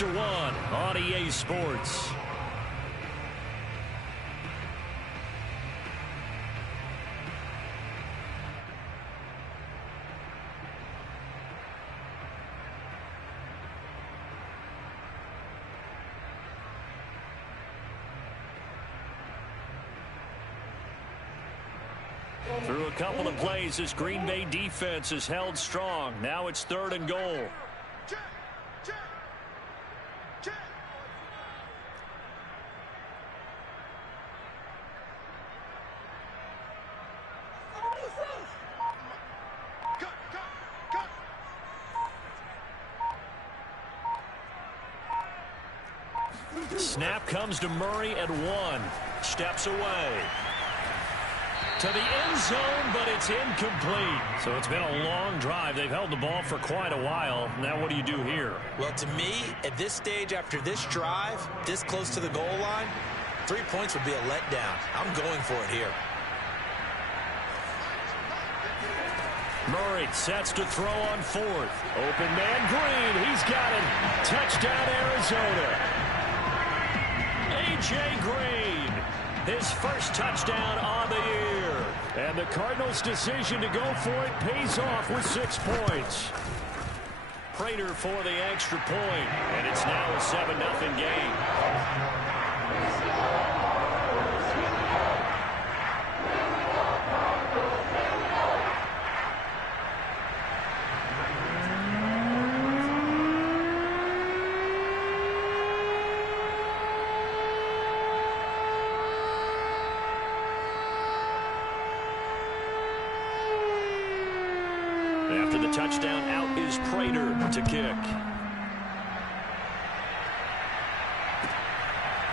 after one on EA Sports. Through a couple of plays, this Green Bay defense is held strong. Now it's 3rd and goal. Snap comes to Murray at 1. Steps away to the end zone, but it's incomplete. So it's been a long drive. They've held the ball for quite a while. Now what do you do here? Well, to me, at this stage, after this drive, this close to the goal line, 3 points would be a letdown. I'm going for it here. Murray sets to throw on 4th. Open man Green. He's got it. Touchdown, Arizona. A.J. Green, his first touchdown on the year. And the Cardinals' decision to go for it pays off with 6 points. Prater for the extra point, and it's now a 7-0 game. After the touchdown, out is Prater to kick.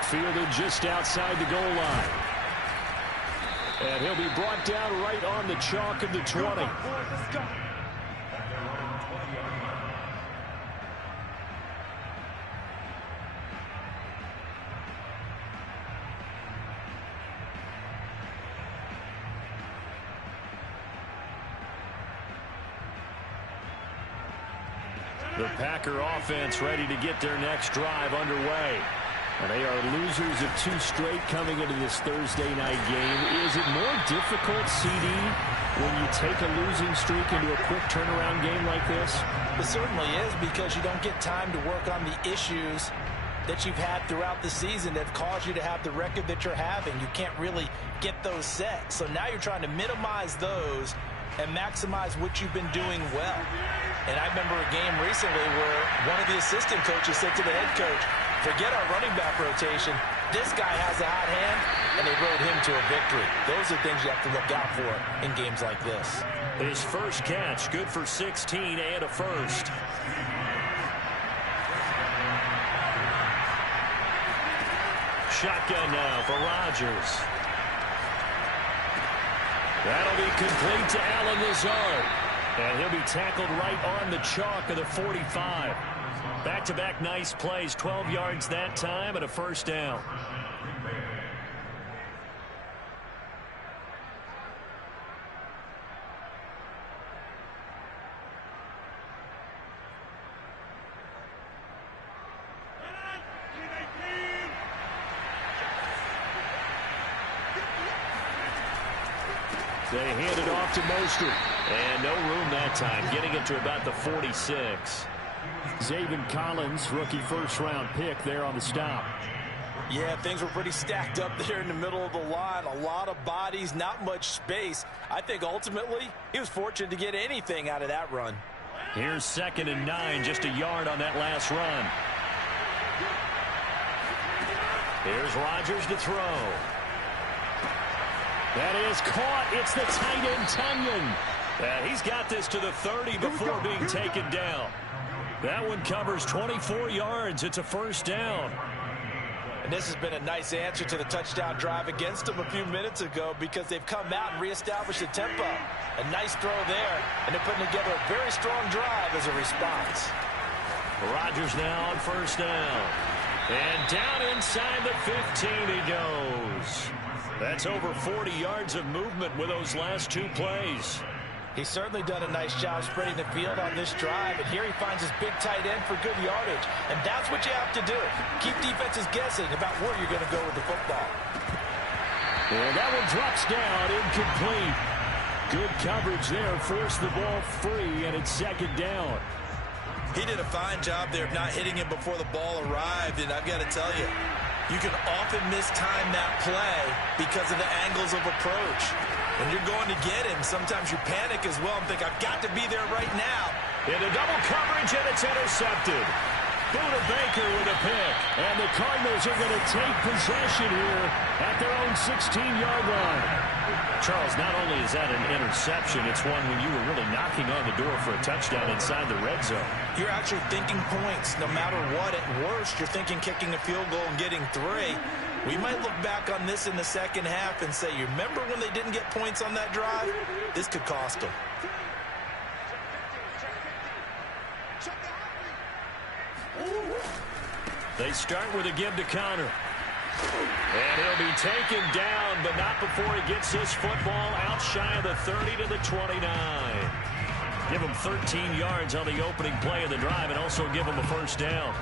Fielded just outside the goal line. And he'll be brought down right on the chalk of the 20. The Packer offense ready to get their next drive underway. And they are losers of 2 straight coming into this Thursday night game. Is it more difficult, CD, when you take a losing streak into a quick turnaround game like this? It certainly is, because you don't get time to work on the issues that you've had throughout the season that have caused you to have the record that you're having. You can't really get those set. So now you're trying to minimize those and maximize what you've been doing well. And I remember a game recently where one of the assistant coaches said to the head coach, forget our running back rotation. This guy has a hot hand, and they rode him to a victory. Those are things you have to look out for in games like this. His first catch, good for 16 and a first. Shotgun now for Rodgers. That'll be complete to Allen Lazard. And he'll be tackled right on the chalk of the 45. Back-to-back nice plays, 12 yards that time and a first down. They hand it off to Mostert. And no room that time, getting it to about the 46. Zaven Collins, rookie first-round pick there on the stop. Yeah, things were pretty stacked up there in the middle of the line. A lot of bodies, not much space. I think ultimately he was fortunate to get anything out of that run. Here's 2nd and 9, just a yard on that last run. Here's Rodgers to throw. That is caught. It's the tight end, Tunyon. And he's got this to the 30 before being taken down. That one covers 24 yards. It's a first down. And this has been a nice answer to the touchdown drive against them a few minutes ago, because they've come out and reestablished the tempo. A nice throw there, and they're putting together a very strong drive as a response. Rodgers now on first down. And down inside the 15 he goes. That's over 40 yards of movement with those last 2 plays. He's certainly done a nice job spreading the field on this drive, and here he finds his big tight end for good yardage. And that's what you have to do. Keep defenses guessing about where you're going to go with the football. And that one drops down, incomplete. Good coverage there, forced the ball free, and it's second down. He did a fine job there of not hitting him before the ball arrived, and I've got to tell you, you can often mistime that play because of the angles of approach. When you're going to get him, sometimes you panic as well and think, I've got to be there right now. Into double coverage, and it's intercepted. Buda Baker with a pick. And the Cardinals are going to take possession here at their own 16-yard line. Charles, not only is that an interception, it's one when you were really knocking on the door for a touchdown inside the red zone. You're actually thinking points. No matter what, at worst, you're thinking kicking a field goal and getting 3. We might look back on this in the second half and say, you remember when they didn't get points on that drive? This could cost them. They start with a give to counter. And he'll be taken down, but not before he gets this football out shy of the 30 to the 29. Give him 13 yards on the opening play of the drive and also give him a first down.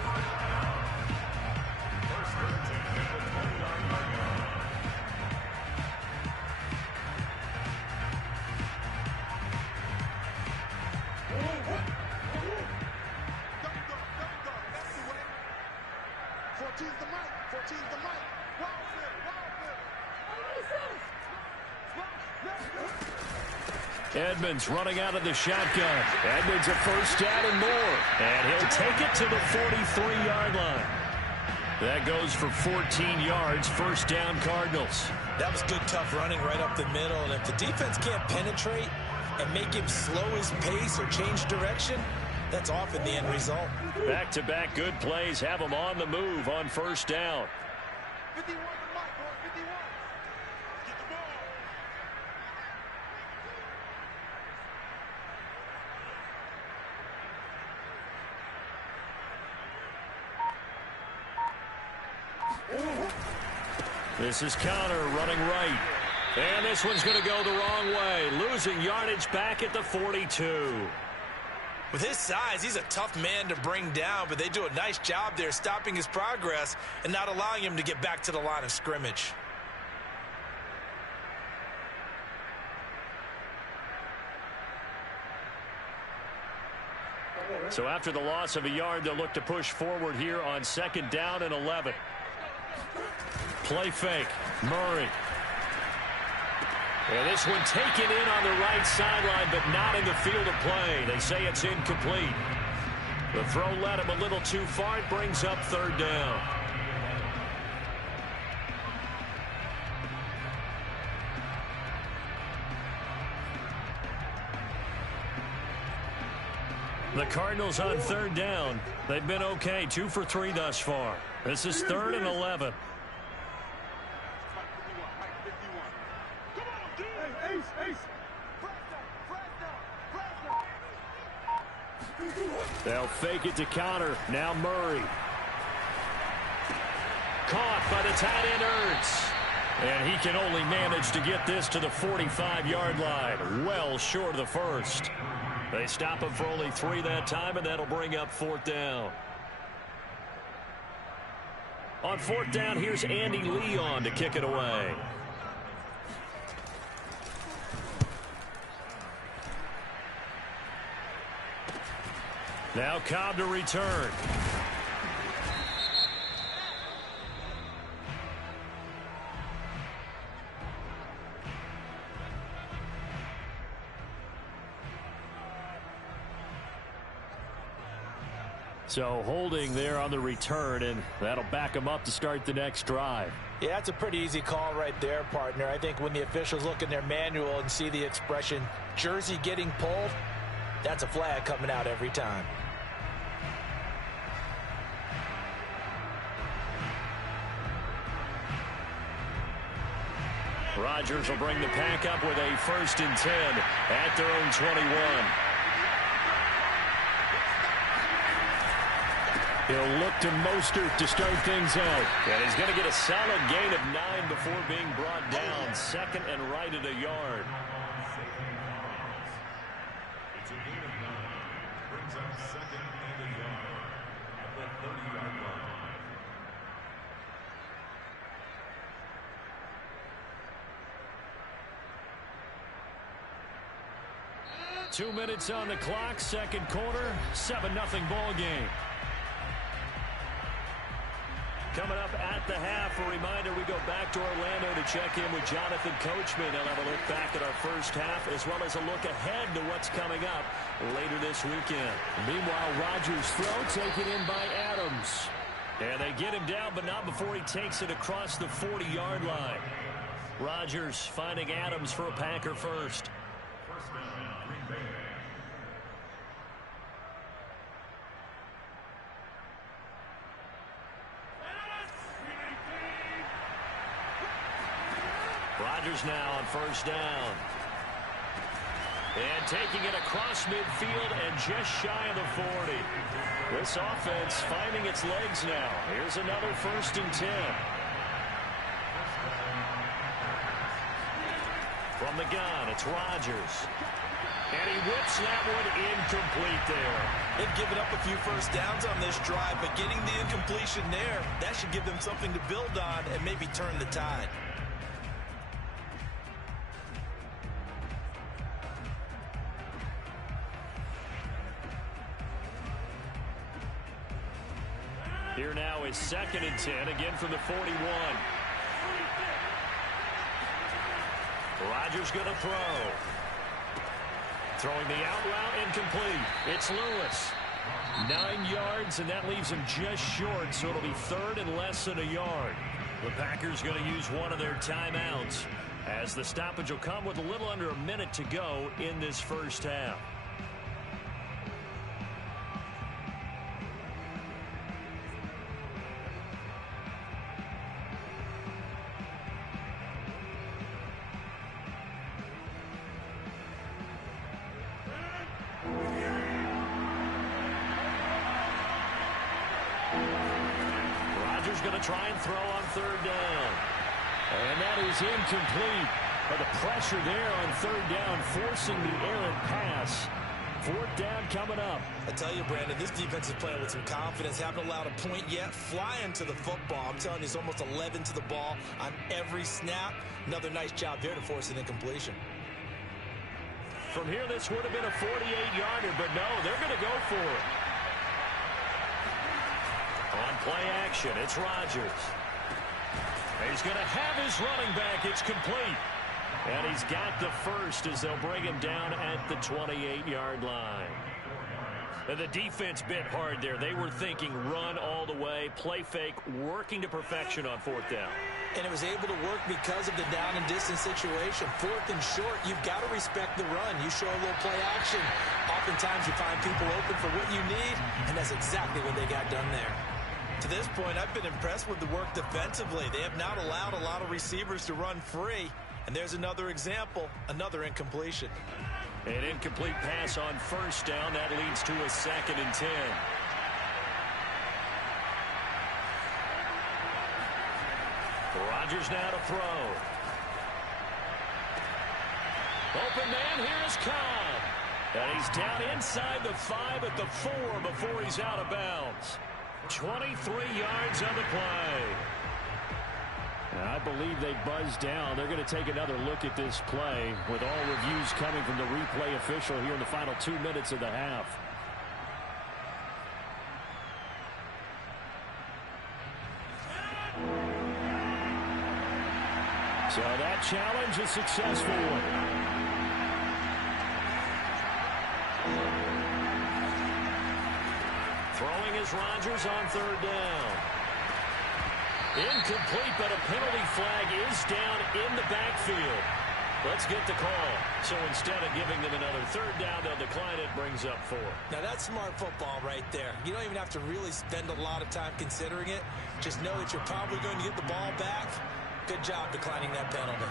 Edmonds running out of the shotgun. Edmonds a first down and more. And he'll take it to the 43-yard line. That goes for 14 yards. First down, Cardinals. That was good, tough running right up the middle. And if the defense can't penetrate and make him slow his pace or change direction, that's often the end result. Back-to-back good plays have him on the move on first down. 51 to Mike, 51. Get the ball. This is Connor running right. And this one's going to go the wrong way. Losing yardage back at the 42. With his size, he's a tough man to bring down, but they do a nice job there stopping his progress and not allowing him to get back to the line of scrimmage. So after the loss of a yard, they'll look to push forward here on second down and 11. Play fake. Murray. And this one taken in on the right sideline, but not in the field of play. They say it's incomplete. The throw led him a little too far. It brings up third down. The Cardinals on third down. They've been okay. 2 for 3 thus far. This is 3rd and 11. They'll fake it to counter. Now Murray. Caught by the tight end Ertz. And he can only manage to get this to the 45-yard line. Well short of the first. They stop him for only 3 that time, and that'll bring up 4th down. On 4th down, here's Andy Leon to kick it away. Now Cobb to return. So holding there on the return, and that'll back him up to start the next drive. Yeah, that's a pretty easy call right there, partner. I think when the officials look in their manual and see the expression jersey getting pulled, that's a flag coming out every time. Rodgers will bring the pack up with a 1st and 10 at their own 21. He'll look to Mostert to start things out. And he's going to get a solid gain of 9 before being brought down. 2nd and right at a yard. 2 minutes on the clock, second quarter, 7-0 ball game. Coming up at the half, a reminder, we go back to Orlando to check in with Jonathan Coachman. He'll have a look back at our first half as well as a look ahead to what's coming up later this weekend. Meanwhile, Rodgers' throw taken in by Adams. And they get him down, but not before he takes it across the 40-yard line. Rodgers finding Adams for a Packer first. Rodgers now on first down. And taking it across midfield and just shy of the 40. This offense finding its legs now. Here's another 1st and 10. From the gun, it's Rodgers. And he whips that one incomplete there. They've given up a few first downs on this drive, but getting the incompletion there, that should give them something to build on and maybe turn the tide. Here now is 2nd and 10, again from the 41. Rodgers going to throw. Throwing the out route incomplete. It's Lewis. 9 yards, and that leaves him just short, so it'll be 3rd and less than a yard. The Packers going to use one of their timeouts as the stoppage will come with a little under a minute to go in this first half. Going to try and throw on 3rd down. And that is incomplete. But the pressure there on 3rd down, forcing the errant pass. 4th down coming up. I tell you, Brandon, this defense is playing with some confidence. Haven't allowed a point yet. Flying to the football. I'm telling you, it's almost 11 to the ball on every snap. Another nice job there to force an incompletion. From here, this would have been a 48-yarder, but no, they're going to go for it. On play action, it's Rodgers. He's going to have his running back. It's complete. And he's got the first as they'll bring him down at the 28-yard line. And the defense bit hard there. They were thinking run all the way, play fake, working to perfection on 4th down. And it was able to work because of the down and distance situation. 4th and short, you've got to respect the run. You show a little play action. Oftentimes you find people open for what you need, and that's exactly what they got done there. To this point, I've been impressed with the work defensively. They have not allowed a lot of receivers to run free. And there's another example, another incompletion. An incomplete pass on 1st down. That leads to a 2nd and 10. Rodgers now to throw. Open man, here's Cobb. And he's down inside the 5 at the 4 before he's out of bounds. 23 yards on the play. I believe they buzzed down. They're going to take another look at this play with all reviews coming from the replay official here in the final 2 minutes of the half. So that challenge is successful. Throwing is Rodgers on 3rd down. Incomplete, but a penalty flag is down in the backfield. Let's get the call. So instead of giving them another 3rd down, they'll decline it, brings up 4. Now that's smart football right there. You don't even have to really spend a lot of time considering it. Just know that you're probably going to get the ball back. Good job declining that penalty.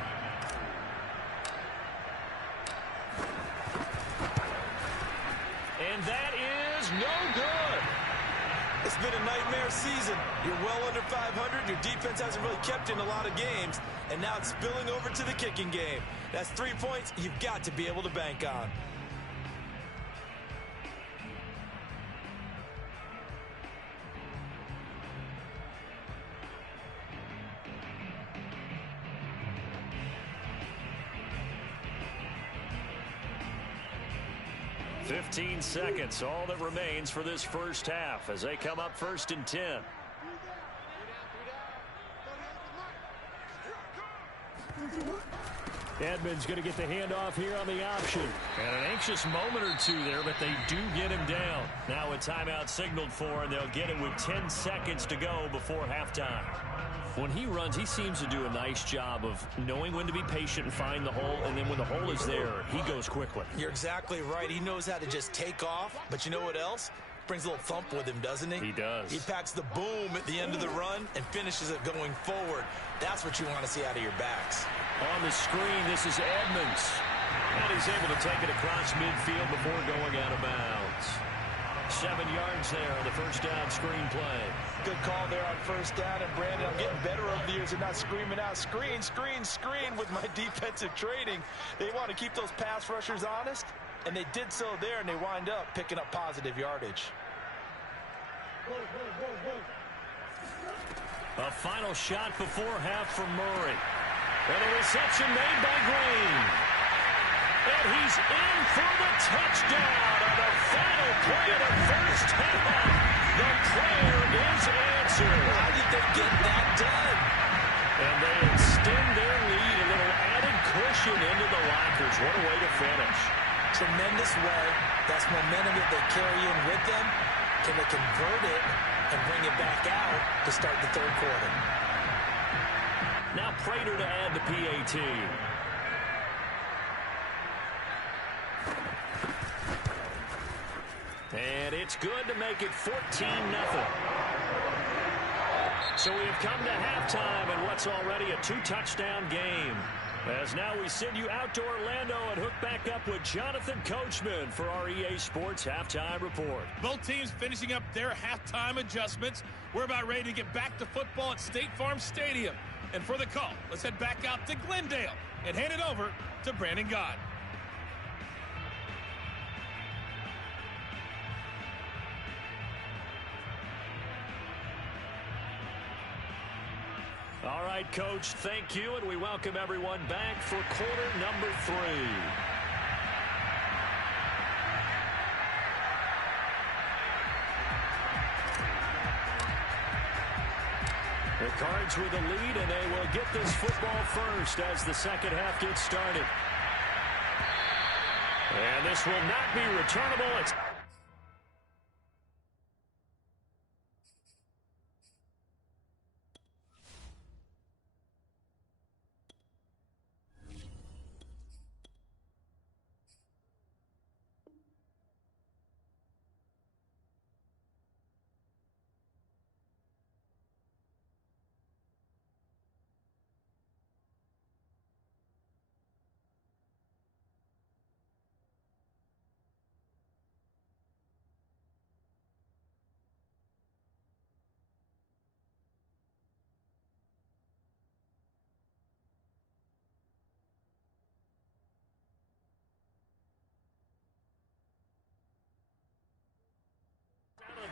And that is no good. It's been a nightmare season. You're well under 500. Your defense hasn't really kept you in a lot of games. And now it's spilling over to the kicking game. That's 3 points you've got to be able to bank on. 15 seconds, all that remains for this first half as they come up 1st and 10. Edmonds going to get the handoff here on the option. And an anxious moment or two there, but they do get him down. Now a timeout signaled for, and they'll get it with 10 seconds to go before halftime. When he runs, he seems to do a nice job of knowing when to be patient and find the hole, and then when the hole is there, he goes quickly. You're exactly right. He knows how to just take off, but you know what else? Brings a little thump with him, doesn't he? He does. He packs the boom at the end of the run and finishes it going forward. That's what you want to see out of your backs. On the screen, this is Edmonds. And he's able to take it across midfield before going out of bounds. 7 yards there on the first down screen play. Good call there on first down. And, Brandon, I'm getting better over the years and not screaming out, screen, screen, screen with my defensive training. They want to keep those pass rushers honest, and they did so there, and they wind up picking up positive yardage. A final shot before half from Murray. And a reception made by Green. And he's in for the touchdown on the final play of the first half. The prayer is answered. How did they get that done? And they extend their lead, a little added cushion into the lockers. What a way to finish. Tremendous way. That's momentum that they carry in with them. Can they convert it and bring it back out to start the third quarter? Now Prater to add the PAT. And it's good to make it 14-0. So we have come to halftime in what's already a 2-touchdown game. As now we send you out to Orlando and hook back up with Jonathan Coachman for our EA Sports Halftime Report. Both teams finishing up their halftime adjustments. We're about ready to get back to football at State Farm Stadium. And for the call, let's head back out to Glendale and hand it over to Brandon Gott. All right, Coach, thank you, and we welcome everyone back for quarter number 3. The Cards with the lead, and they will get this football first as the second half gets started. And this will not be returnable. It's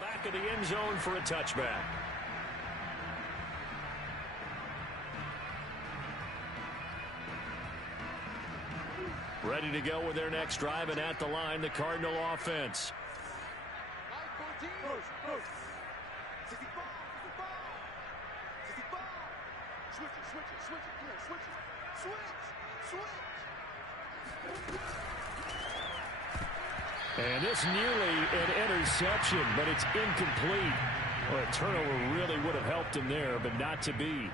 back of the end zone for a touchback. Ready to go with their next drive, and at the line, the Cardinal offense. And this nearly an interception, but it's incomplete. Well, a turnover really would have helped him there, but not to be.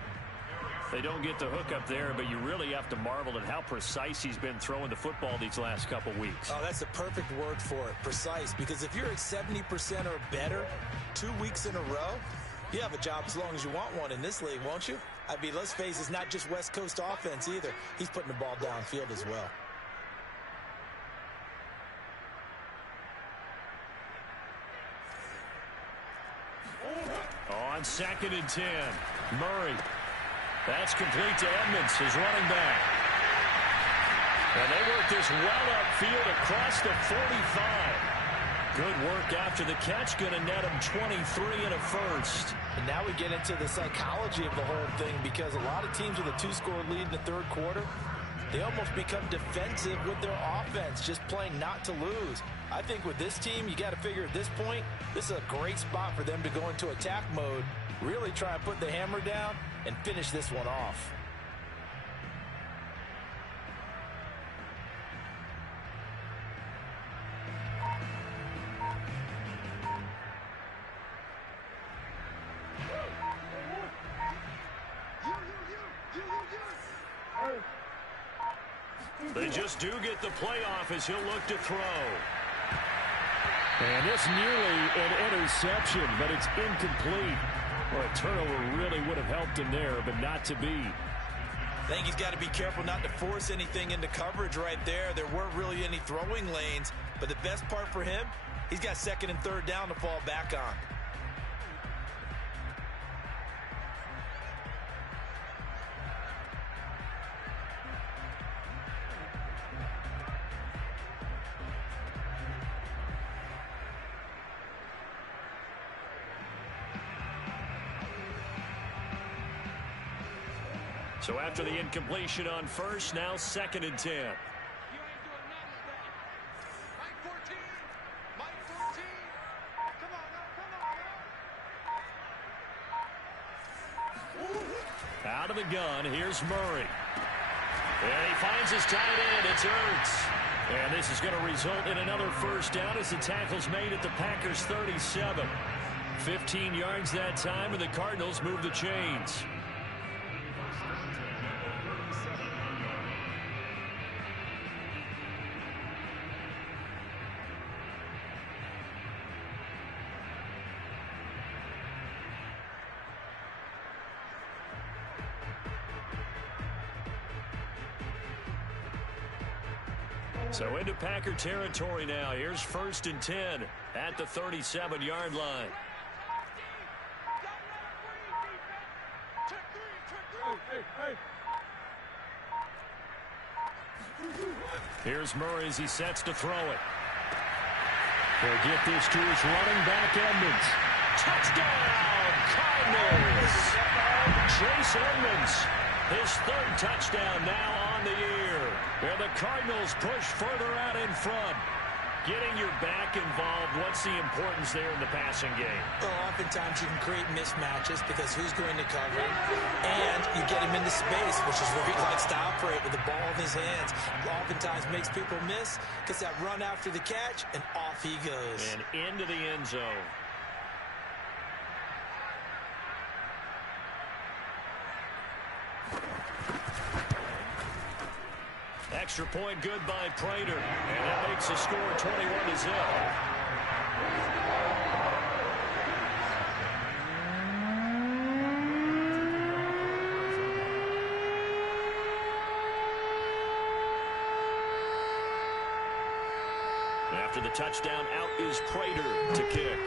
They don't get the hook up there, but you really have to marvel at how precise he's been throwing the football these last couple weeks. Oh, that's the perfect word for it, precise. Because if you're at 70% or better 2 weeks in a row, you have a job as long as you want one in this league, won't you? I mean, let's face it, it's not just West Coast offense either. He's putting the ball downfield as well. On 2nd and 10, Murray. That's complete to Edmonds, his running back. And they work this well upfield across the 45. Good work after the catch, going to net him 23 and a first. And now we get into the psychology of the whole thing, because a lot of teams with a 2-score lead in the third quarter, they almost become defensive with their offense, just playing not to lose. I think with this team, you got to figure at this point, this is a great spot for them to go into attack mode, really try and put the hammer down and finish this one off. They just do get the playoff as he'll look to throw. And this nearly an interception, but it's incomplete. Well, a turnover really would have helped him there, but not to be. I think he's got to be careful not to force anything into coverage right there. There weren't really any throwing lanes, but the best part for him, he's got second and third down to fall back on. So after the incompletion on first, now second and 10. You ain't doing nothing today. Mike 14. Mike 14. Come on now. Out of the gun, here's Murray. And he finds his tight end. It's Ertz. And this is going to result in another first down as the tackle's made at the Packers' 37. 15 yards that time, and the Cardinals move the chains. So into Packer territory now. Here's first and 10 at the 37-yard line. Here's Murray as he sets to throw it. They'll get this to his running back, Edmonds. Touchdown, Cardinals! Chase Edmonds, his third touchdown now on the year. Where the Cardinals push further out in front. Getting your back involved, what's the importance there in the passing game? Well, oftentimes you can create mismatches because who's going to cover, and you get him into space, which is where he likes to operate with the ball in his hands. Oftentimes makes people miss because that run after the catch, and off he goes. And into the end zone. Extra point good by Prater. And that makes the score 21-0. After the touchdown, out is Prater to kick.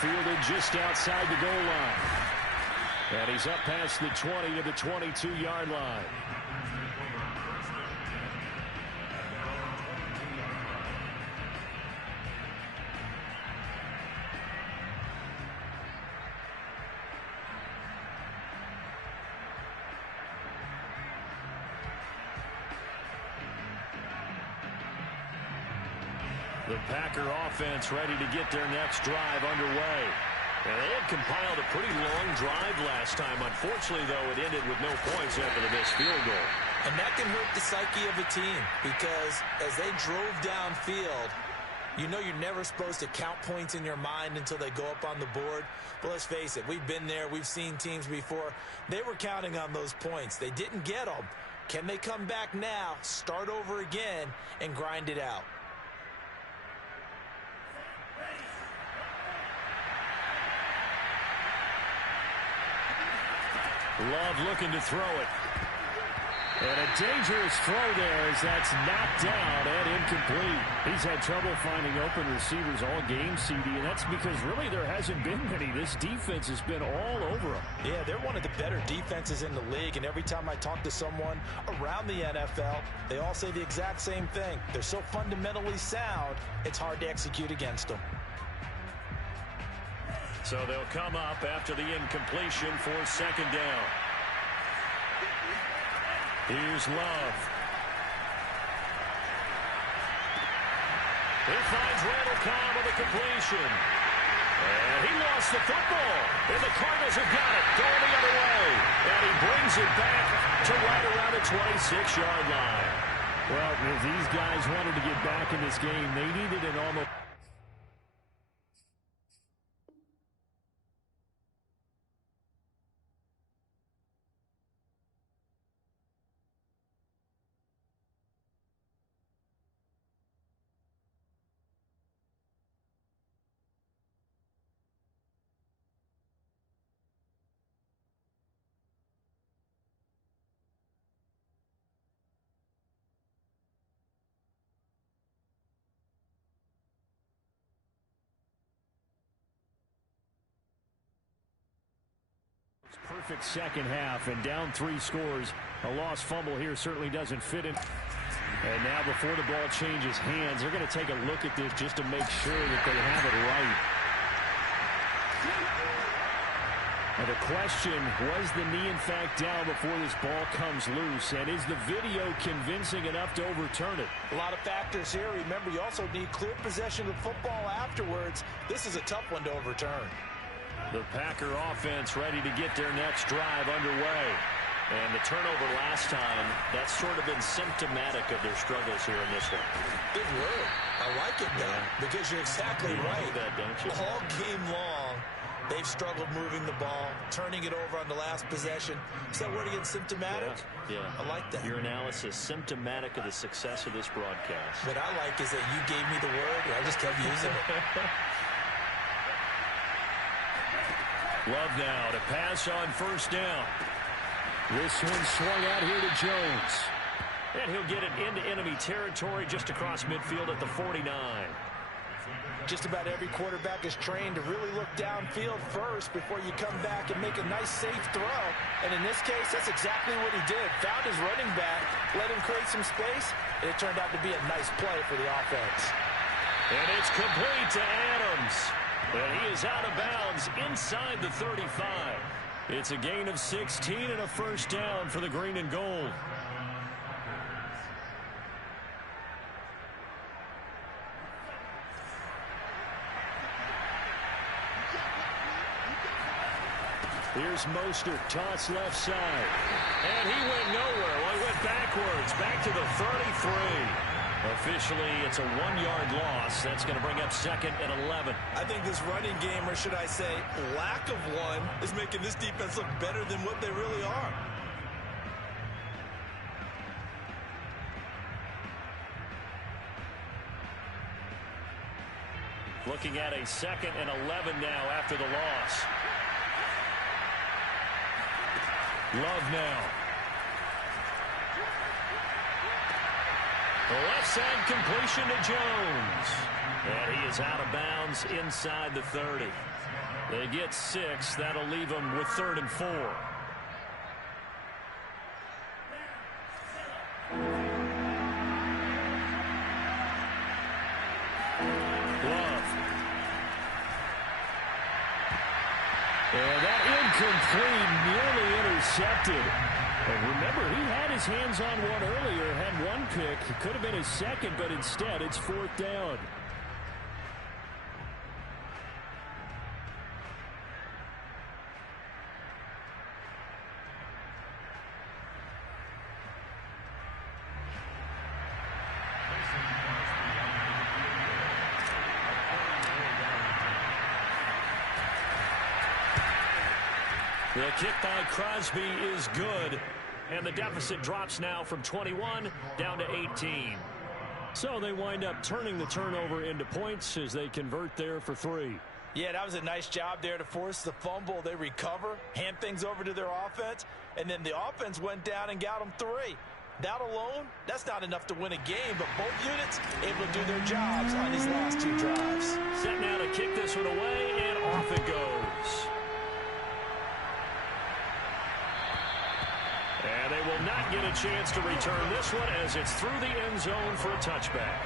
Fielded just outside the goal line. And he's up past the 20 to the 22-yard line. The Packer offense ready to get their next drive underway. And they had compiled a pretty long drive last time. Unfortunately, though, it ended with no points after the missed field goal. And that can hurt the psyche of a team because as they drove downfield, you know you're never supposed to count points in your mind until they go up on the board. But let's face it, we've been there. We've seen teams before. They were counting on those points. They didn't get them. Can they come back now, start over again, and grind it out? Love looking to throw it. And a dangerous throw there as that's knocked down and incomplete. He's had trouble finding open receivers all game, CD, and that's because really there hasn't been many. This defense has been all over them. Yeah, they're one of the better defenses in the league, and every time I talk to someone around the NFL, they all say the exact same thing. They're so fundamentally sound, it's hard to execute against them. So they'll come up after the incompletion for second down. Here's Love. He finds Randall Cobb with a completion. And he lost the football. And the Cardinals have got it. Going the other way. And he brings it back to right around the 26-yard line. Well, if these guys wanted to get back in this game, they needed an almost... Perfect second half, and down 3 scores. A lost fumble here certainly doesn't fit in. And now before the ball changes hands, they're going to take a look at this just to make sure that they have it right. And the question, was the knee in fact down before this ball comes loose? And is the video convincing enough to overturn it? A lot of factors here. Remember, you also need clear possession of the football afterwards. This is a tough one to overturn. The Packer offense ready to get their next drive underway. And the turnover last time, that's sort of been symptomatic of their struggles here in this one. Big word. I like it now, because you're exactly right. That, don't you? All game long, they've struggled moving the ball, turning it over on the last possession. Is that word again, symptomatic? Yeah. I like that. Your analysis, symptomatic of the success of this broadcast. What I like is that you gave me the word, and I just kept using it. Love now to pass on first down. This one swung out here to Jones. And he'll get it into enemy territory just across midfield at the 49. Just about every quarterback is trained to really look downfield first before you come back and make a nice, safe throw. And in this case, that's exactly what he did. Found his running back, let him create some space, and it turned out to be a nice play for the offense. And it's complete to Adams. And he is out of bounds inside the 35. It's a gain of 16 and a first down for the green and gold. Here's Mostert, toss left side. And he went nowhere. Well, he went backwards, back to the 33. Officially, it's a 1-yard loss. That's going to bring up 2nd and 11. I think this running game, or should I say lack of one, is making this defense look better than what they really are. Looking at a 2nd and 11 now after the loss. Love now. The left side completion to Jones. And he is out of bounds inside the 30. They get 6. That'll leave them with 3rd and 4. Love. And that incomplete, nearly intercepted. And remember, he had his hands on one earlier, had one pick. It could have been his second, but instead it's 4th down. The kick by Crosby is good. And the deficit drops now from 21 down to 18. So they wind up turning the turnover into points as they convert there for 3. Yeah, that was a nice job there to force the fumble. They recover, hand things over to their offense, and then the offense went down and got them 3. That alone, that's not enough to win a game, but both units able to do their jobs on these last 2 drives. Set now to kick this one away, and off it goes. And they will not get a chance to return this one as it's through the end zone for a touchback.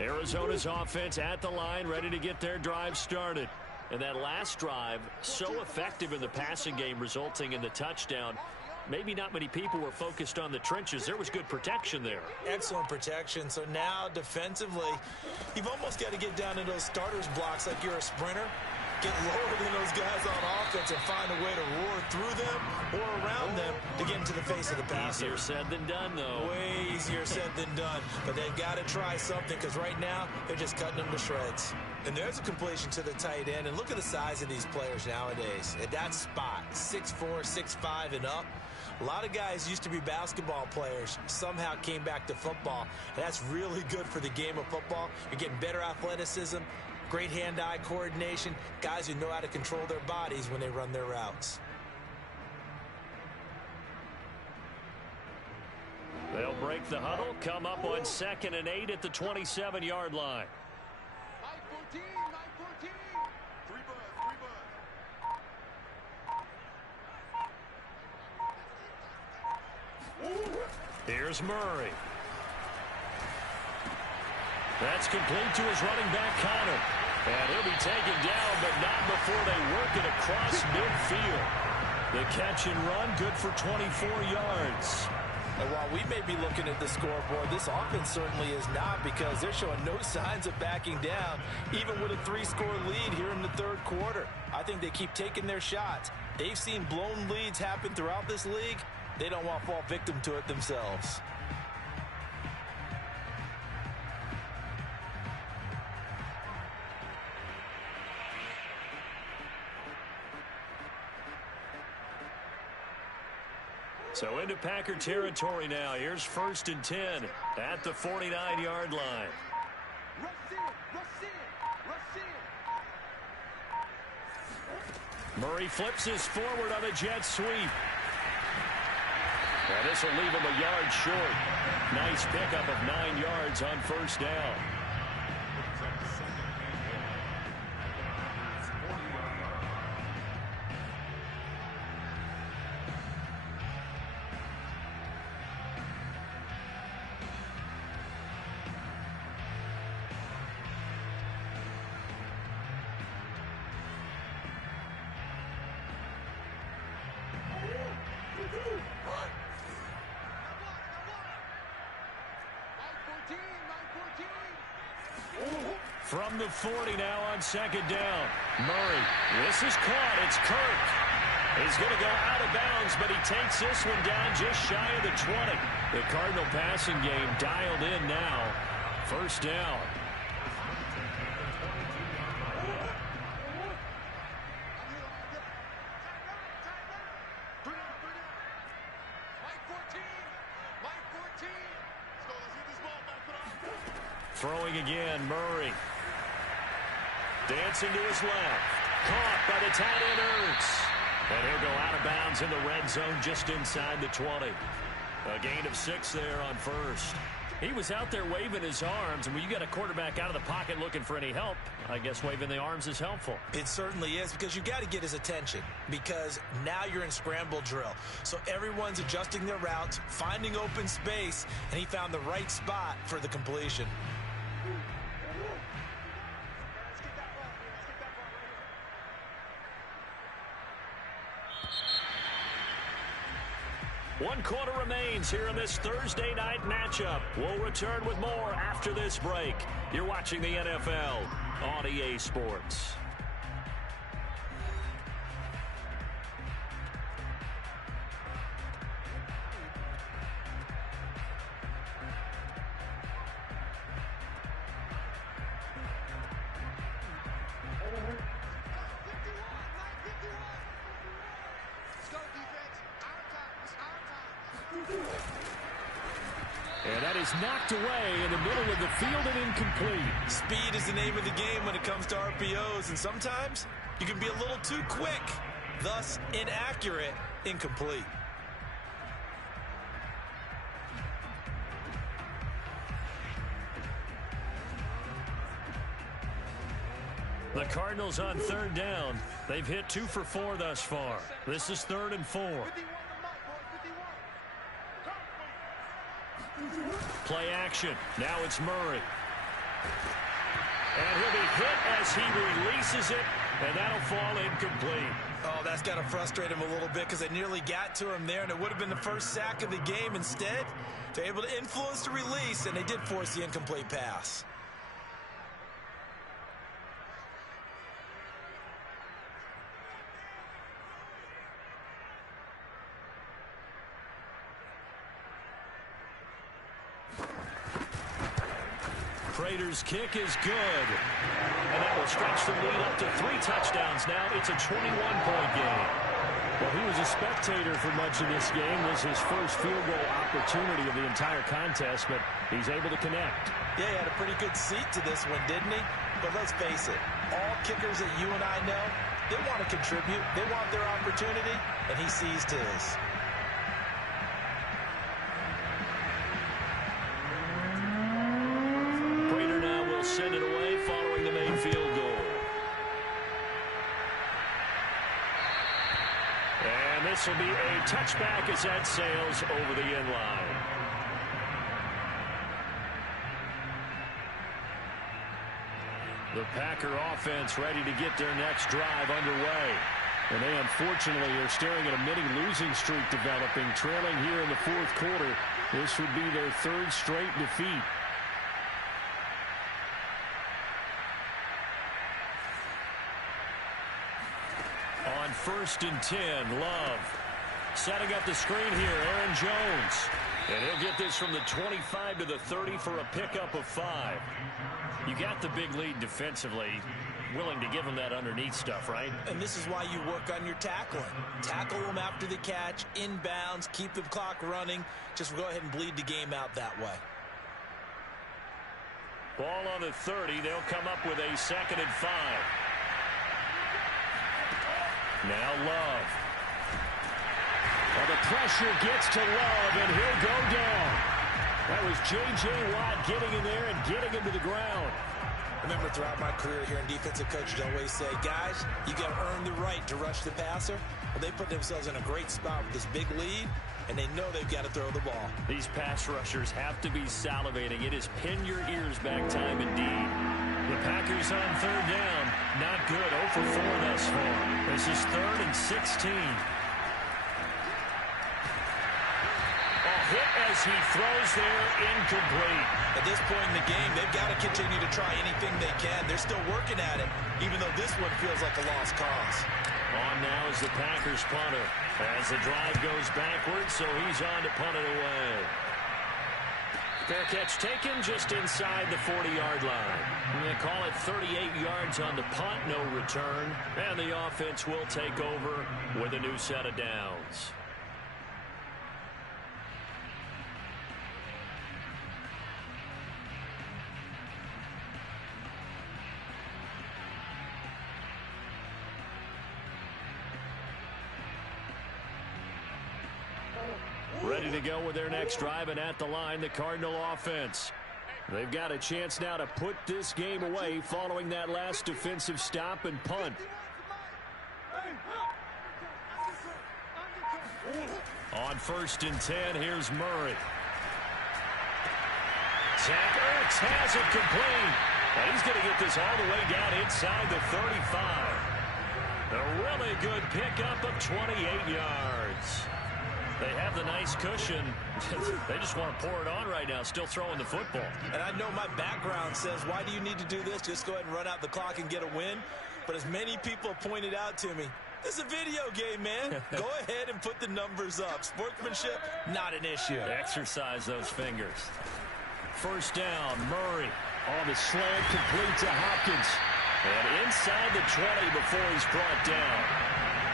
Arizona's offense at the line, ready to get their drive started. And that last drive, so effective in the passing game, resulting in the touchdown. Maybe not many people were focused on the trenches. There was good protection there. Excellent protection. So now defensively, you've almost got to get down to those starters blocks like you're a sprinter. Get lower than those guys on offense and find a way to roar through them or around them to get into the face of the passer. Easier said than done, though. Way easier said than done. But they've got to try something because right now they're just cutting them to shreds. And there's a completion to the tight end. And look at the size of these players nowadays. At that spot, 6'4", 6'5", and up. A lot of guys used to be basketball players, somehow came back to football. And that's really good for the game of football. You're getting better athleticism, great hand-eye coordination, guys who know how to control their bodies when they run their routes. They'll break the huddle, come up on 2nd and 8 at the 27-yard line. 9-14, 9-14. Three bud. Here's Murray. That's complete to his running back, Connor. And he'll be taken down, but not before they work it across midfield. The catch and run, good for 24 yards. And while we may be looking at the scoreboard, this offense certainly is not, because they're showing no signs of backing down, even with a 3-score lead here in the third quarter. I think they keep taking their shots. They've seen blown leads happen throughout this league. They don't want to fall victim to it themselves. So into Packer territory now. Here's 1st and 10 at the 49-yard line. Murray flips this forward on a jet sweep. And this will leave him a yard short. Nice pickup of 9 yards on 1st down. From the 40 now on 2nd down. Murray, this is caught. It's Kirk. He's going to go out of bounds, but he takes this one down just shy of the 20. The Cardinal passing game dialed in now. 1st down. Throwing again, Murray. Dancing to his left. Caught by the tight end, Ertz. And he'll go out of bounds in the red zone just inside the 20. A gain of 6 there on 1st. He was out there waving his arms, and when you got a quarterback out of the pocket looking for any help, I guess waving the arms is helpful. It certainly is, because you got to get his attention, because now you're in scramble drill. So everyone's adjusting their routes, finding open space, and he found the right spot for the completion. One quarter remains here in this Thursday night matchup. We'll return with more after this break. You're watching the NFL on EA Sports. And that is knocked away in the middle of the field and incomplete. Speed is the name of the game when it comes to RPOs, and sometimes you can be a little too quick, thus inaccurate, incomplete. The Cardinals on 3rd down. They've hit 2 for 4 thus far. This is 3rd and 4. Play action. Now it's Murray. And he'll be hit as he releases it, and that'll fall incomplete. Oh, that's got to frustrate him a little bit because they nearly got to him there, and it would have been the first sack of the game. Instead, they're able to influence the release, and they did force the incomplete pass. Prater's kick is good. And that will stretch the lead up to 3 touchdowns now. It's a 21-point game. Well, he was a spectator for much of this game. This is his first field goal opportunity of the entire contest, but he's able to connect. Yeah, he had a pretty good seat to this one, didn't he? But let's face it, all kickers that you and I know, they want to contribute. They want their opportunity, and he seized his. Send it away following the main field goal. And this will be a touchback as that sails over the end line. The Packer offense ready to get their next drive underway. And they unfortunately are staring at a mini losing streak developing, trailing here in the 4th quarter. This would be their 3rd straight defeat. On 1st and 10, Love. Setting up the screen here, Aaron Jones. And he'll get this from the 25 to the 30 for a pickup of 5. You got the big lead defensively. Willing to give him that underneath stuff, right? And this is why you work on your tackling. Tackle them after the catch, inbounds, keep the clock running. Just go ahead and bleed the game out that way. Ball on the 30. They'll come up with a 2nd and 5. Now Love. Well, the pressure gets to Love, and he'll go down. That was J.J. Watt getting in there and getting him to the ground. Remember, throughout my career here in defensive coaches always say, guys, you got to earn the right to rush the passer. Well, they put themselves in a great spot with this big lead, and they know they've got to throw the ball. These pass rushers have to be salivating. It is pin your ears back time indeed. The Packers on 3rd down. Not good. 0 for 4 thus far. This is 3rd and 16. A hit as he throws there, incomplete. At this point in the game, they've got to continue to try anything they can. They're still working at it, even though this one feels like a lost cause. On now is the Packers punter. As the drive goes backwards, so he's on to punt it away. Fair catch taken just inside the 40-yard line. They call it 38 yards on the punt, no return. And the offense will take over with a new set of downs. Ready to go with their next drive, and at the line, the Cardinal offense. They've got a chance now to put this game away following that last defensive stop and punt. On 1st and 10, here's Murray. Zach Ertz has it complete. And he's going to get this all the way down inside the 35. A really good pickup of 28 yards. They have the nice cushion. They just want to pour it on right now, still throwing the football. And I know my background says, why do you need to do this? Just go ahead and run out the clock and get a win. But as many people pointed out to me, this is a video game, man. Go ahead and put the numbers up. Sportsmanship, not an issue. Exercise those fingers. 1st down, Murray on the slant, complete to Hopkins. And inside the 20 before he's brought down.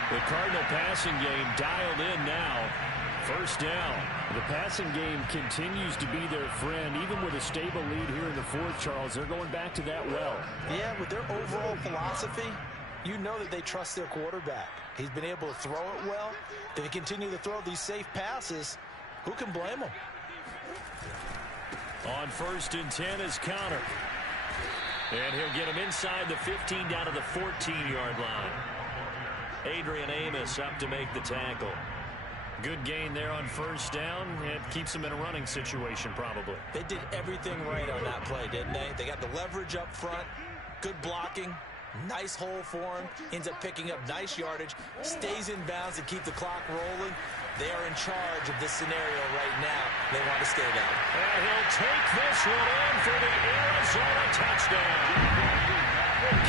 The Cardinal passing game dialed in now. 1st down. The passing game continues to be their friend, even with a stable lead here in the 4th, Charles. They're going back to that well. Yeah, with their overall philosophy, you know that they trust their quarterback. He's been able to throw it well. They continue to throw these safe passes. Who can blame them? On 1st and 10 is Connor. And he'll get him inside the 15 down to the 14-yard line. Adrian Amos up to make the tackle. Good gain there on first down. It keeps them in a running situation probably. They did everything right on that play, didn't they? They got the leverage up front, good blocking, nice hole for him, ends up picking up nice yardage, stays in bounds and keep the clock rolling. They are in charge of this scenario right now. They want to stay there. And he'll take this one in for the Arizona touchdown.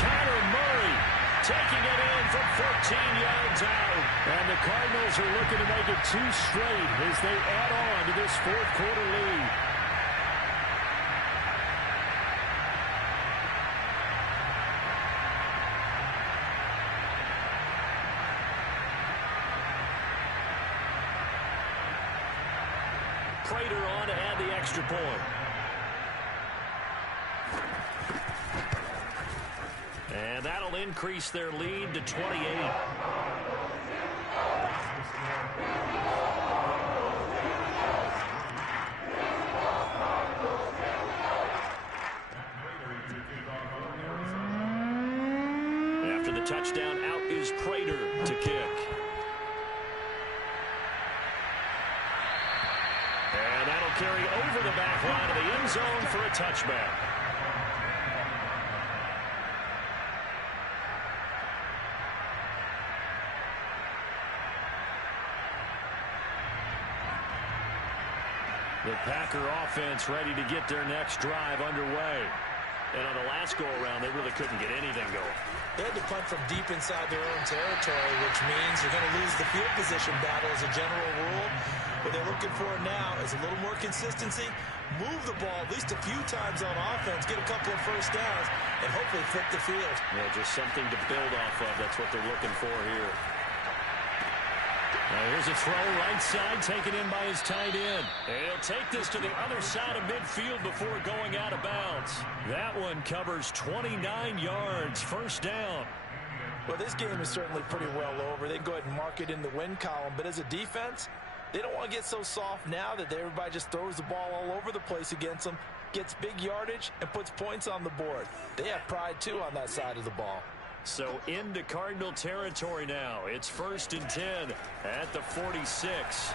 Connor Murray taking it in from 14 yards out. And the Cardinals are looking to make it 2 straight as they add on to this fourth quarter lead. Prater on to add the extra point. And that'll increase their lead to 28. After the touchdown, out is Prater to kick. And that'll carry over the back line of the end zone for a touchback. The Packer offense ready to get their next drive underway. And on the last go-around, they really couldn't get anything going. They had to punt from deep inside their own territory, which means they're going to lose the field position battle as a general rule. What they're looking for now is a little more consistency, move the ball at least a few times on offense, get a couple of first downs, and hopefully flip the field. Yeah, just something to build off of. That's what they're looking for here. Now here's a throw right side, taken in by his tight end. And he'll take this to the other side of midfield before going out of bounds. That one covers 29 yards, first down. Well, this game is certainly pretty well over. They can go ahead and mark it in the win column. But as a defense, they don't want to get so soft now that everybody just throws the ball all over the place against them, gets big yardage, and puts points on the board. They have pride, too, on that side of the ball. So into Cardinal territory now. It's 1st and 10 at the 46.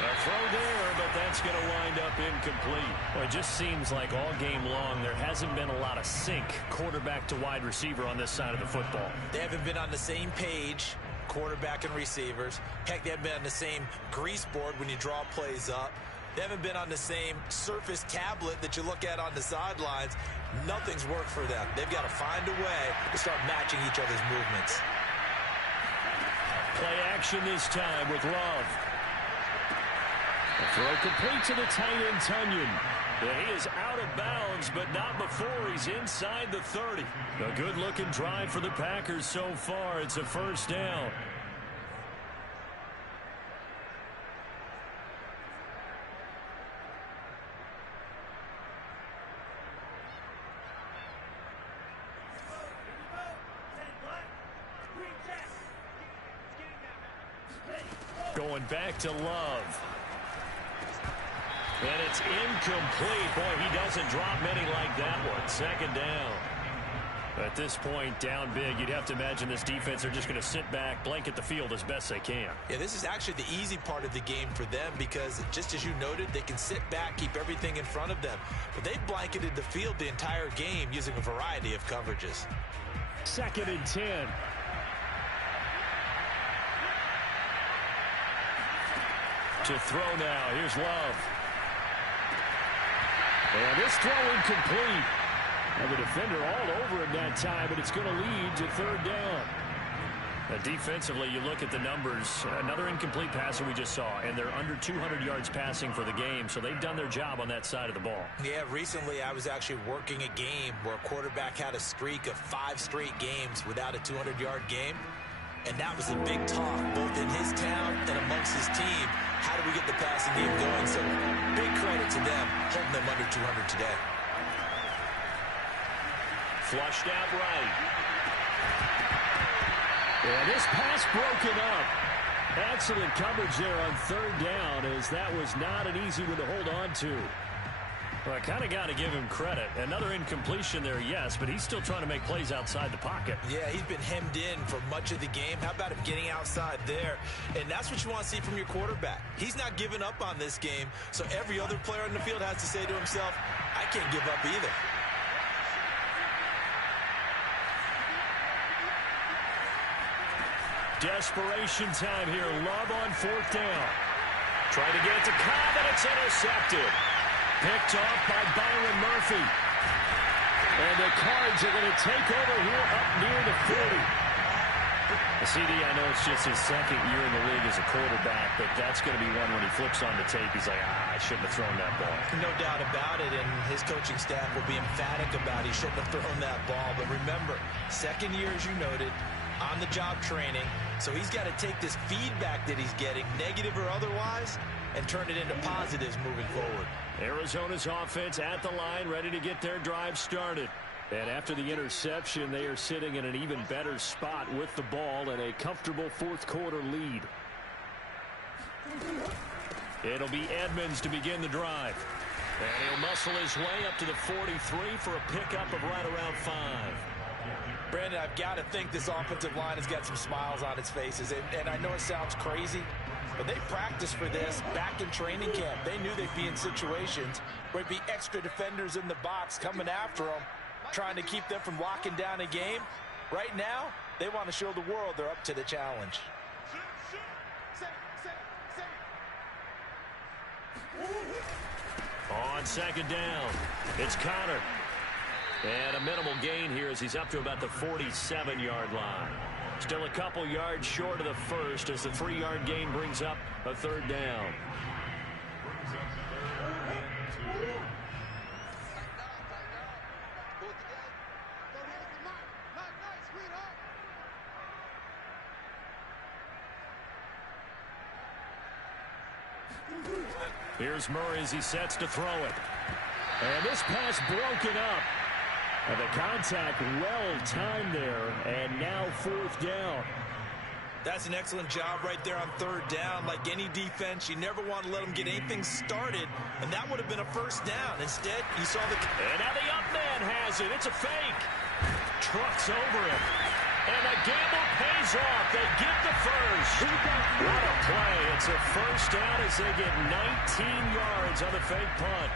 A throw there, but that's going to wind up incomplete. Well, it just seems like all game long there hasn't been a lot of sync quarterback to wide receiver on this side of the football. They haven't been on the same page, quarterback and receivers. Heck, they haven't been on the same grease board when you draw plays up. They haven't been on the same surface tablet that you look at on the sidelines. Nothing's worked for them. They've got to find a way to start matching each other's movements. Play action this time with Love. A throw complete to the tight end, Tunyon. Yeah, he is out of bounds, but not before he's inside the 30. A good-looking drive for the Packers so far. It's a first down. Going back to Love. And it's incomplete. Boy, he doesn't drop many like that one. Second down. At this point, down big, you'd have to imagine this defense are just going to sit back, blanket the field as best they can. Yeah, this is actually the easy part of the game for them because, just as you noted, they can sit back, keep everything in front of them. But they've blanketed the field the entire game using a variety of coverages. 2nd and 10. To throw now. Here's Love. And this throw incomplete. And the defender all over him that time, but it's going to lead to 3rd down. Defensively, you look at the numbers. Another incomplete passer we just saw, and they're under 200 yards passing for the game, so they've done their job on that side of the ball. Yeah, recently I was actually working a game where a quarterback had a streak of 5 straight games without a 200-yard game. And that was a big talk, both in his town and amongst his team. How do we get the passing game going? So big credit to them, holding them under 200 today. Flushed out right. And this pass broken up. Excellent coverage there on 3rd down, as that was not an easy one to hold on to. Well, I kind of got to give him credit. Another incompletion there, yes, but he's still trying to make plays outside the pocket. Yeah, he's been hemmed in for much of the game. How about him getting outside there? And that's what you want to see from your quarterback. He's not giving up on this game, so every other player on the field has to say to himself, I can't give up either. Desperation time here. Love on fourth down. Trying to get it to Cobb, and it's intercepted. Picked off by Byron Murphy. And the Cards are going to take over here up near the 40. CD, I know it's just his second year in the league as a quarterback, but that's going to be one when he flips on the tape. He's like, I shouldn't have thrown that ball. No doubt about it, and his coaching staff will be emphatic about he shouldn't have thrown that ball. But remember, second year, as you noted, on-the-job training, so he's got to take this feedback that he's getting, negative or otherwise, and turn it into positives moving forward. Arizona's offense at the line, ready to get their drive started. And after the interception, they are sitting in an even better spot with the ball and a comfortable fourth quarter lead. It'll be Edmonds to begin the drive. And he'll muscle his way up to the 43 for a pickup of right around 5. Brandon, I've got to think this offensive line has got some smiles on its faces. And I know it sounds crazy, but they practiced for this back in training camp. They knew they'd be in situations where it'd be extra defenders in the box coming after them, trying to keep them from locking down a game. Right now, they want to show the world they're up to the challenge. On second down, it's Connor. And a minimal gain here as he's up to about the 47-yard line. Still a couple yards short of the first as the 3-yard gain brings up a third down. Here's Murray as he sets to throw it. And this pass broken up. And the contact well timed there, and now fourth down. That's an excellent job right there on third down. Like any defense, you never want to let them get anything started, and that would have been a first down. Instead, you saw the... And now the up man has it. It's a fake. Trucks over him. And the gamble pays off. They get the first. What a play. It's a first down as they get 19 yards on the fake punt.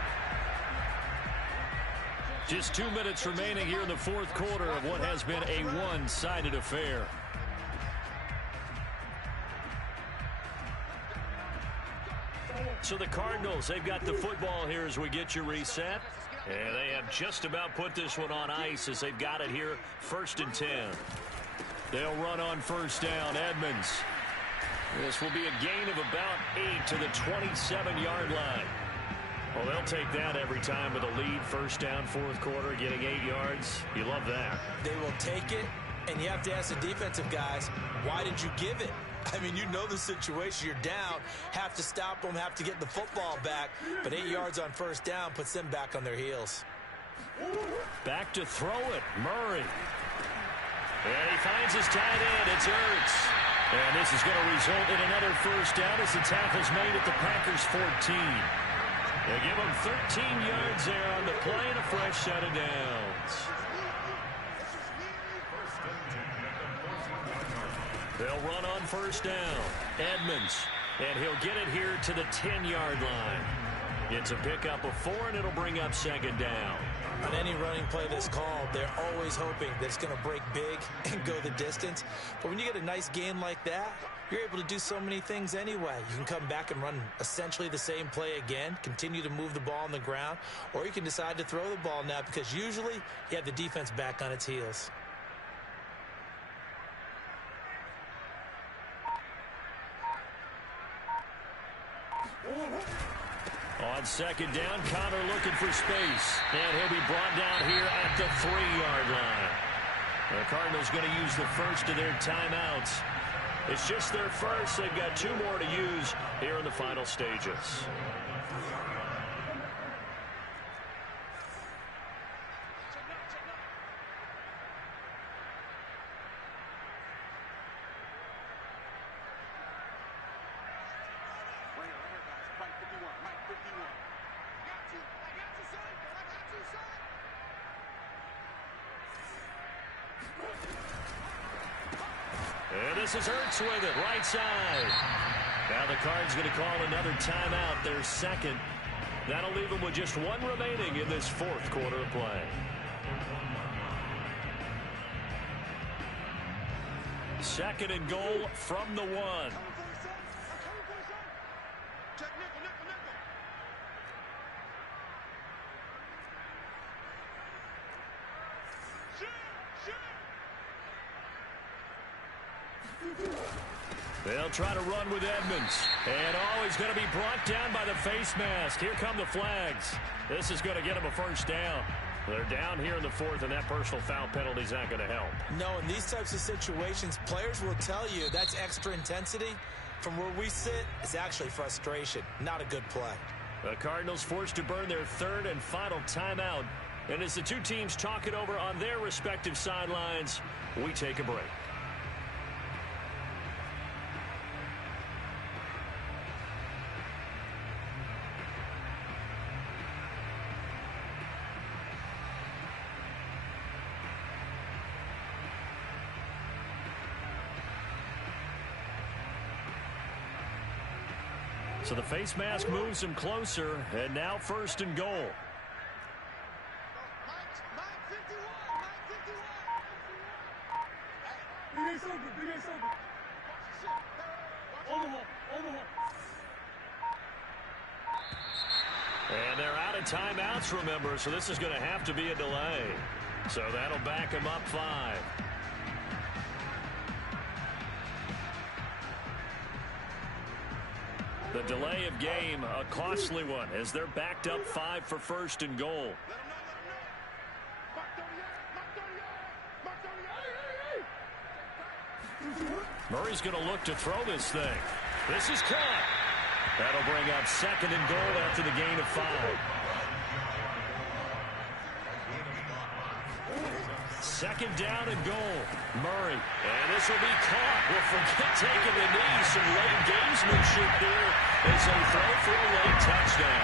Just 2 minutes remaining here in the fourth quarter of what has been a one-sided affair. So the Cardinals, they've got the football here as we get you reset. And they have just about put this one on ice as they've got it here, 1st and 10. They'll run on first down. Edmonds. This will be a gain of about 8 to the 27-yard line. Well, they'll take that every time with a lead. First down, fourth quarter, getting 8 yards. You love that. They will take it, and you have to ask the defensive guys, why did you give it? I mean, you know the situation. You're down, have to stop them, have to get the football back. But 8 yards on first down puts them back on their heels. Back to throw it, Murray. And he finds his tight end. It's Ertz. And this is going to result in another first down as the tackle's made at the Packers' 14. They give him 13 yards there on the play and a fresh set of downs. They'll run on first down. Edmonds. And he'll get it here to the 10-yard line. It's a pickup of 4, and it'll bring up second down. On any running play that's called, they're always hoping that it's going to break big and go the distance. But when you get a nice gain like that, you're able to do so many things anyway. You can come back and run essentially the same play again, continue to move the ball on the ground, or you can decide to throw the ball now because usually you have the defense back on its heels. On second down, Connor looking for space. And he'll be brought down here at the 3-yard line. The Cardinals going to use the first of their timeouts. It's just their first. They've got 2 more to use here in the final stages. Right here, guys. Mike 51. Mike 51. I got you, sir. And this is Ertz with it, right side. Now the Cards going to call another timeout, their second. That'll leave them with just one remaining in this fourth quarter of play. Second and goal from the 1. Check nickel, nickel, nickel. They'll try to run with Edmonds. And he's going to be brought down by the face mask. Here come the flags. This is going to get him a first down. They're down here in the fourth, and that personal foul penalty is not going to help. No, in these types of situations, players will tell you that's extra intensity. From where we sit, it's actually frustration. Not a good play. The Cardinals forced to burn their third and final timeout. And as the two teams talk it over on their respective sidelines, we take a break. So the face mask moves him closer, and now first and goal. Mike 51, Mike 51. Big ass open. And they're out of timeouts, remember, so this is going to have to be a delay. So that'll back him up 5. The delay of game, a costly one, as they're backed up 5 for first and goal. Let him know. Mark 38. Murray's going to look to throw this thing. This is caught. That'll bring up second and goal after the gain of 5. Second down and goal. Murray. And this will be caught. We'll forget taking the knee. Some late gamesmanship there as they throw for a late touchdown.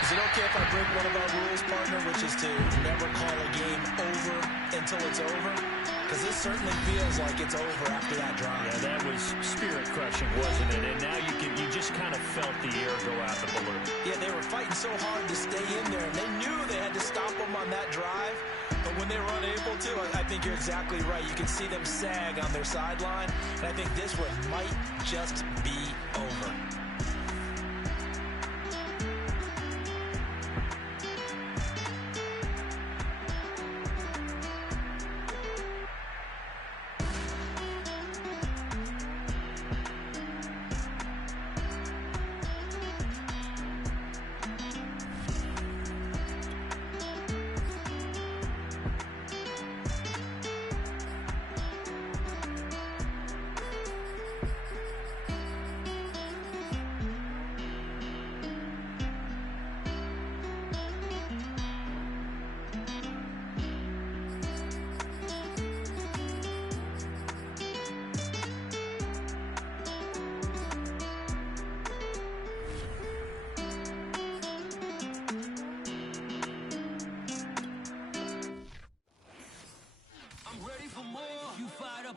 Is it okay if I break one of our rules, partner, which is to never call a game over until it's over? Because this certainly feels like it's over after that drive. Yeah, that was spirit-crushing, wasn't it? And now you just kind of felt the air go out the balloon. Yeah, they were fighting so hard to stay in there, and they knew they had to stop them on that drive. But when they were unable to, I think you're exactly right. You can see them sag on their sideline, and I think this one might just be over.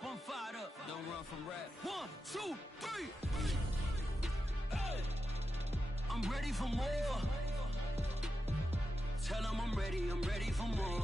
I'm fired up. Don't run from rap. 1, 2, 3. Hey. I'm ready for more. Tell them I'm ready for more.